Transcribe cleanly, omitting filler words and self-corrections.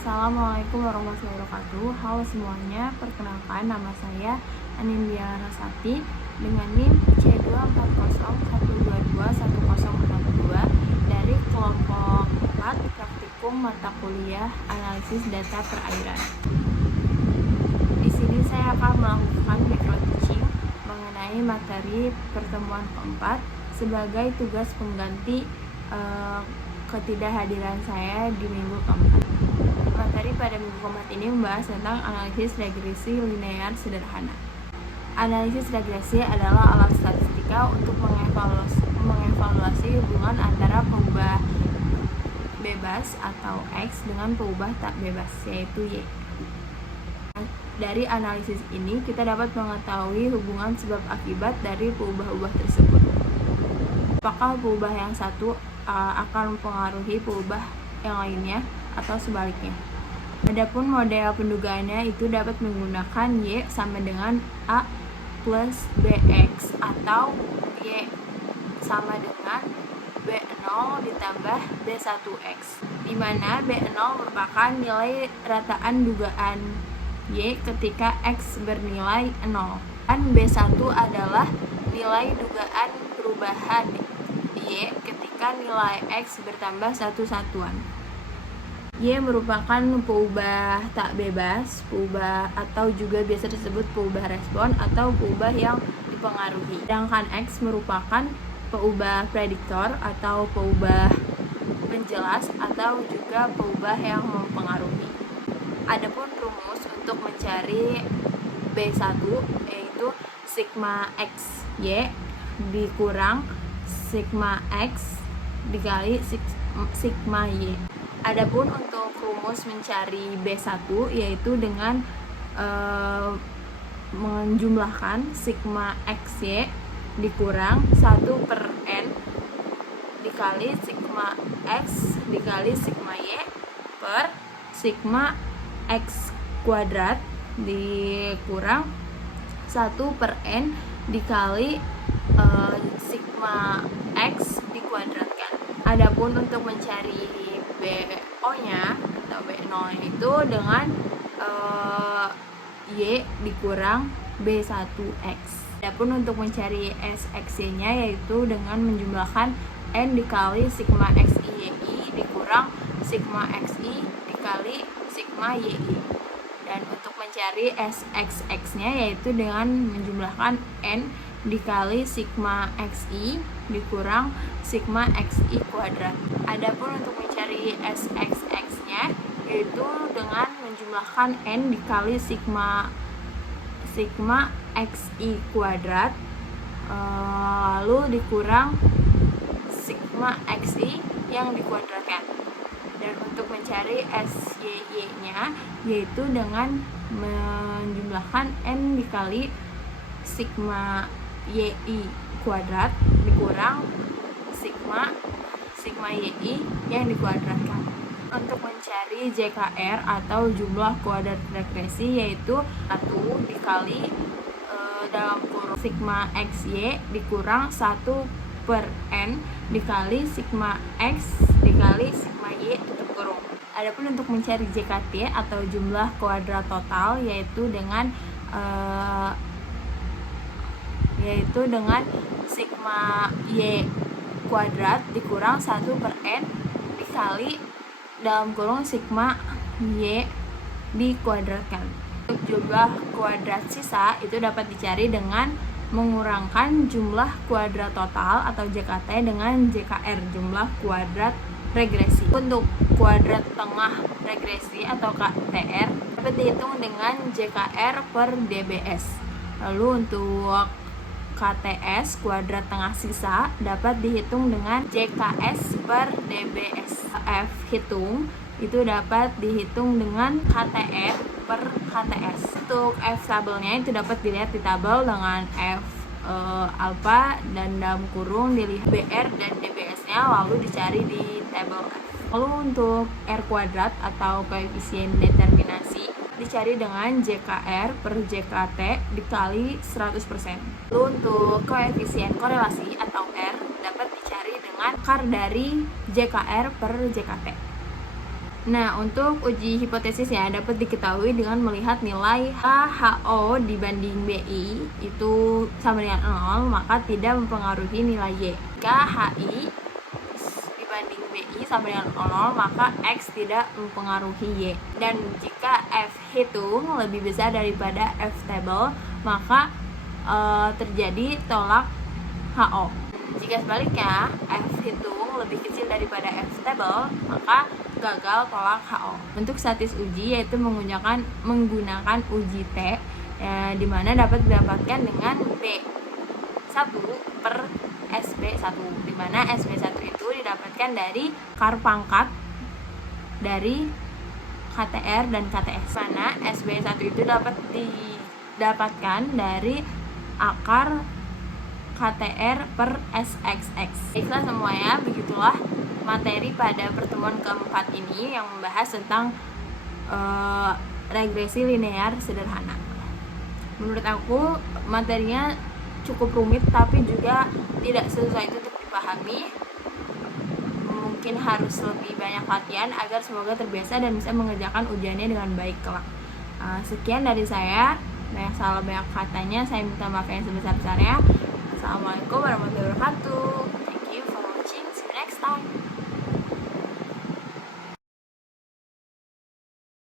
Assalamualaikum warahmatullahi wabarakatuh. Halo semuanya, perkenalkan nama saya Anindya Rasati dengan NIM C24012210062 dari kelompok 4 praktikum mata kuliah analisis data perairan. Di sini saya akan melakukan micro teaching mengenai materi pertemuan keempat sebagai tugas pengganti ketidakhadiran saya di minggu keempat. Materi pada minggu keempat ini membahas tentang analisis regresi linear sederhana. Analisis regresi adalah alat statistika untuk mengevaluasi hubungan antara peubah bebas atau X dengan peubah tak bebas, yaitu Y. Dari analisis ini, kita dapat mengetahui hubungan sebab akibat dari peubah-ubah tersebut. Apakah peubah yang satu akan mempengaruhi peubah yang lainnya atau sebaliknya. Adapun model pendugaannya itu dapat menggunakan Y sama dengan A plus BX atau Y sama dengan B0 ditambah B1X, di mana B0 merupakan nilai rataan dugaan Y ketika X bernilai 0, dan B1 adalah nilai dugaan perubahan Y ketika nilai X bertambah satu satuan. Y merupakan peubah tak bebas, peubah atau juga biasa disebut peubah respon atau peubah yang dipengaruhi. Sedangkan X merupakan peubah prediktor atau peubah penjelas atau juga peubah yang mempengaruhi. Adapun rumus untuk mencari B1 yaitu sigma X Y dikurang sigma X dikali sigma Y. Adapun untuk rumus mencari B1 yaitu dengan menjumlahkan sigma XY dikurang 1/n dikali sigma X dikali sigma Y per sigma X kuadrat dikurang 1/n dikali sigma X dikuadratkan. Adapun untuk mencari BO-nya atau B0 itu dengan Y dikurang B1X. Adapun untuk mencari SXY-nya yaitu dengan menjumlahkan N dikali sigma XI dikurang sigma XI dikali sigma YI. Dan untuk mencari SXX-nya yaitu dengan menjumlahkan N dikali sigma XI dikurang sigma XI kuadrat. Adapun untuk mencari SXX-nya yaitu dengan menjumlahkan N dikali sigma XI kuadrat lalu dikurang sigma XI yang dikuadratkan. Dan untuk mencari SYY-nya yaitu dengan menjumlahkan N dikali sigma YI kuadrat dikurang sigma YI yang dikuadratkan. Untuk mencari JKR atau jumlah kuadrat regresi yaitu 1 dikali dalam kurung sigma XY dikurang 1/n dikali sigma X dikali sigma Y tutup kurung. Adapun untuk mencari JKT atau jumlah kuadrat total yaitu dengan sigma Y kuadrat dikurang 1/n dikali dalam kurung sigma Y dikuadratkan. Untuk jumlah kuadrat sisa itu dapat dicari dengan mengurangkan jumlah kuadrat total atau JKT dengan JKR jumlah kuadrat regresi. Untuk kuadrat tengah regresi atau KTR dapat dihitung dengan JKR per DBS. Lalu untuk KTS kuadrat tengah sisa dapat dihitung dengan JKS per DBS. F hitung itu dapat dihitung dengan KTR per KTS. Untuk F tabelnya itu dapat dilihat di tabel dengan F alpha dan dalam kurung dilihat BR dan DBS-nya lalu dicari di tabel F. Lalu untuk R kuadrat atau koefisien determinasi dicari dengan JKR per JKT dikali 100%. Lalu untuk koefisien korelasi atau R dapat dicari dengan akar dari JKR per JKT. Nah, untuk uji hipotesisnya dapat diketahui dengan melihat nilai HO dibanding BI itu sama dengan 0, maka tidak mempengaruhi nilai Y. Jika HI dibanding BI sama dengan 0, maka X tidak mempengaruhi Y. Dan jika F hitung lebih besar daripada F table, maka terjadi tolak HO. Jika sebaliknya F hitung lebih kecil daripada F table, maka gagal tolak HO. Untuk statis uji yaitu menggunakan uji T, di mana dapat didapatkan dengan B1 per SB1, di mana SB1 itu didapatkan dari akar pangkat dari KTR dan KTS, mana SB1 itu dapat didapatkan dari akar KTR per SXX. Baiklah semuanya, begitulah materi pada pertemuan keempat ini yang membahas tentang regresi linear sederhana. Menurut aku materinya cukup rumit tapi juga tidak susah itu untuk dipahami. Mungkin harus lebih banyak latihan agar semoga terbiasa dan bisa mengerjakan ujiannya dengan baik kelak. Sekian dari saya. Banyak salah banyak katanya, saya minta maaf yang sebesar-besarnya.